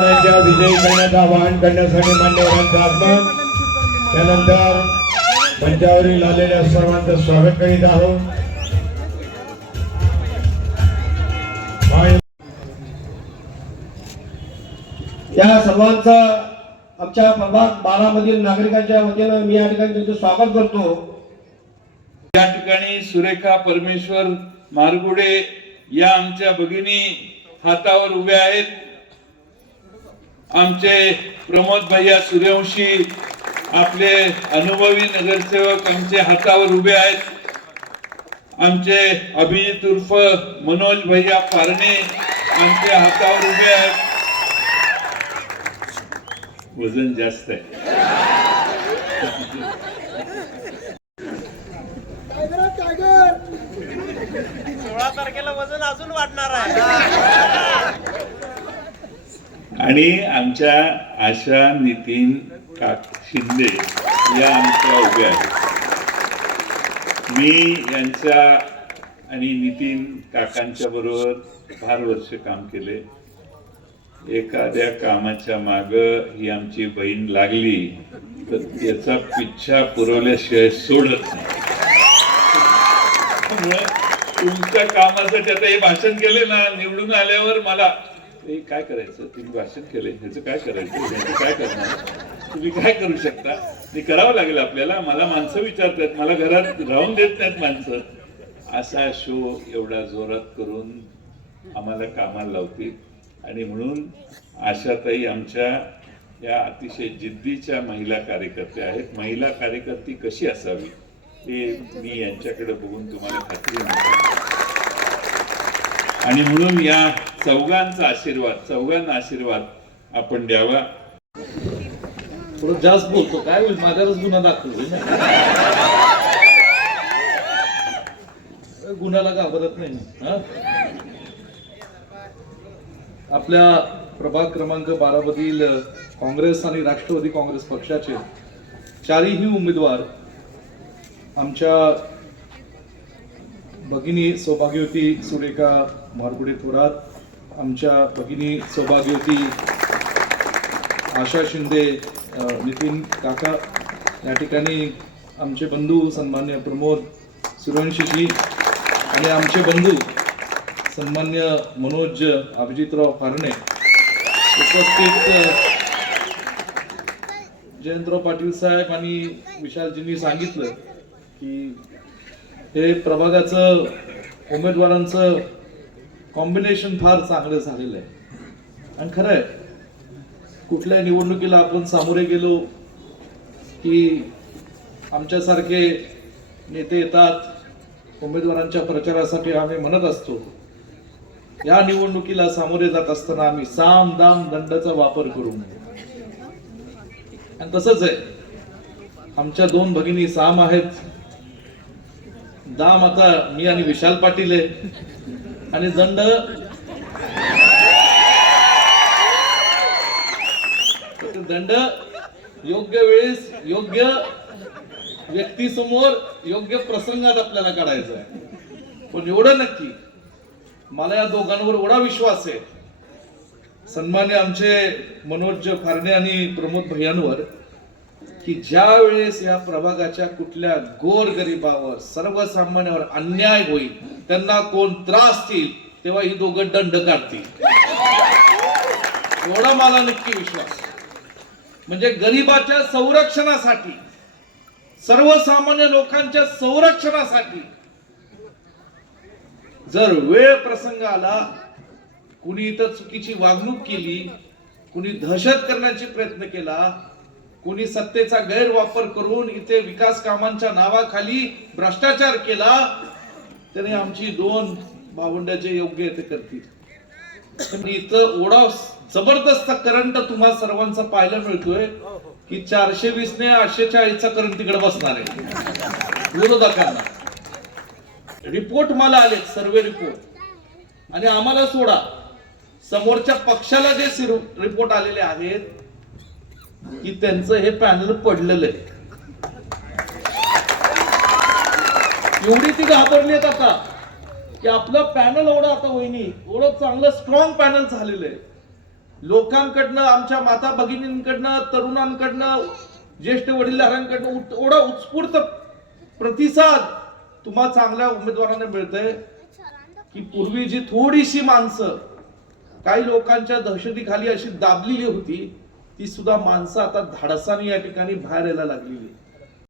विजयी करण्याचं आवाहन करण्यासाठी मान्यवरांचं आगमन त्यानंतर मंचावरील आलेल्या सर्वांचं स्वागत करीत आहोत. या सर्वांचा आमच्या प्रभाग बारा मधील नागरिकांच्या वतीनं मी या ठिकाणी त्यांचं स्वागत करतो. या ठिकाणी सुरेखा परमेश्वर मारगुडे या आमच्या भगिनी हातावर उभ्या आहेत. आमचे प्रमोद भैया सूर्यवंशी आपले अनुभवी नगरसेवक आमचे हातावर उभे आहेत. आमचे अभिजित उर्फ मनोज भैया पारणे आमचे हातावर उभे आहेत. वजन जास्त आहे. आणि आमच्या आशा नितीन काक शिंदे या आमच्या उभ्या आहेत. मी यांच्या आणि नितीन काकांच्या बरोबर फार वर्ष काम केले. एखाद्या कामाच्या माग ही आमची बहीण लागली तर त्याचा पिच्छा पुरवल्याशिवाय सोडत नाही. तुमच्या कामासाठी आता हे भाषण केले ना निवडून आल्यावर मला हे काय करायचं? तुम्ही भाषण केले ह्याचं काय करायचं? ह्याचं काय करणार? तुम्ही काय करू शकता? ते करावं लागेल आपल्याला. मला माणसं विचारतात. मला घरात राहून देत नाहीत माणसं. असा शो एवढा जोरात करून आम्हाला कामाला लावतील. आणि म्हणून आशाताई आमच्या या अतिशय जिद्दीच्या महिला कार्यकर्त्या आहेत. महिला कार्यकर्ती कशी असावी? हे मी यांच्याकडे बघून तुम्हाला खात्री आणि म्हणून या चौघांचा आशीर्वाद चौघांना आशीर्वाद आपण द्यावा. थोडं जास्त बोलतो. काय होईल? माझ्यावरच गुन्हा दाखल होईल ना. गुन्ह्याला घाबरत नाही आपल्या प्रभाग क्रमांक बारा मधील काँग्रेस आणि राष्ट्रवादी काँग्रेस पक्षाचे चारही उमेदवार आमच्या भगिनी सौभाग्यवती सुरेखा मारगुडे थोरात आमच्या भगिनी सौभाग्यवती आशा शिंदे नितीन काका या ठिकाणी आमचे बंधू सन्मान्य प्रमोद सूर्यवंशीजी आणि आमचे बंधू सन्मान्य मनोज अभिजितराव फारणे उपस्थित जयंतराव पाटील साहेब आणि विशालजींनी सांगितलं की हे प्रभागाचं उमेदवारांचं कॉम्बिनेशन फार चांगलं झालेलं आहे. आणि खरं आहे कुठल्या निवडणुकीला आपण सामोरे गेलो की आमच्यासारखे नेते येतात उमेदवारांच्या प्रचारासाठी आम्ही म्हणत असतो या निवडणुकीला सामोरे जात असताना आम्ही साम दाम दंडाचा वापर करू आणि तसंच आहे आमच्या दोन भगिनी साम आहेत. दाम आता मी आणि विशाल पाटील आहे. आणि दंड. दंड. योग्य वेळेस योग्य व्यक्ती समोर योग्य प्रसंगात आपल्याला काढायचा आहे. पण एवढं नक्की मला या दोघांवर एवढा विश्वास आहे. सन्मान्य आमचे मनोज फारणे आणि प्रमोद भैयांवर की ज्या वेळेस या प्रभागाच्या कुठल्या गोरगरिबावर सर्वसामान्यावर अन्याय होईल त्यांना कोण त्रास देईल तेव्हा ही दोघं दंड काढतील. एवढा मला नक्की विश्वास. म्हणजे गरिबाच्या संरक्षणासाठी सर्वसामान्य लोकांच्या संरक्षणासाठी जर वेळ प्रसंग आला कुणी इथं चुकीची वागणूक केली कुणी दहशत करण्याचा प्रयत्न केला कोणी सत्तेचा गैरवापर करून इथे विकास कामांच्या नावाखाली भ्रष्टाचार केला त्याने आमची दोन भावंडाचे योग्य ते करतील. इथं ओढा जबरदस्त करंट तुम्हा सर्वांचा पाहायला मिळतोय की चारशे वीस ने आठशे चाळीसचा करंट तिकडे बसणार आहे. विरोधकांना. रिपोर्ट मला आले सर्वे रिपोर्ट. आणि आम्हाला सोडा. समोरच्या पक्षाला जे रिपोर्ट आलेले आहेत की त्यांचं हे पॅनल पडलेलं आहे. एवढी ती घाबरली आहेत आता. की आपलं पॅनल एवढं आता वहिनी एवढं चांगलं स्ट्रॉंग पॅनल झालेलं आहे. लोकांकडनं आमच्या माता भगिनींकडनं तरुणांकडनं ज्येष्ठ वडीलधारांकडनं एवढा उत्स्फूर्त प्रतिसाद तुम्हा चांगल्या उमेदवारांना मिळतंय. की पूर्वी जी थोडीशी माणसं काही लोकांच्या दहशतीखाली अशी दाबलेली होती ती सुद्धा माणसं आता धाडसाने या ठिकाणी बाहेर यायला लागलेली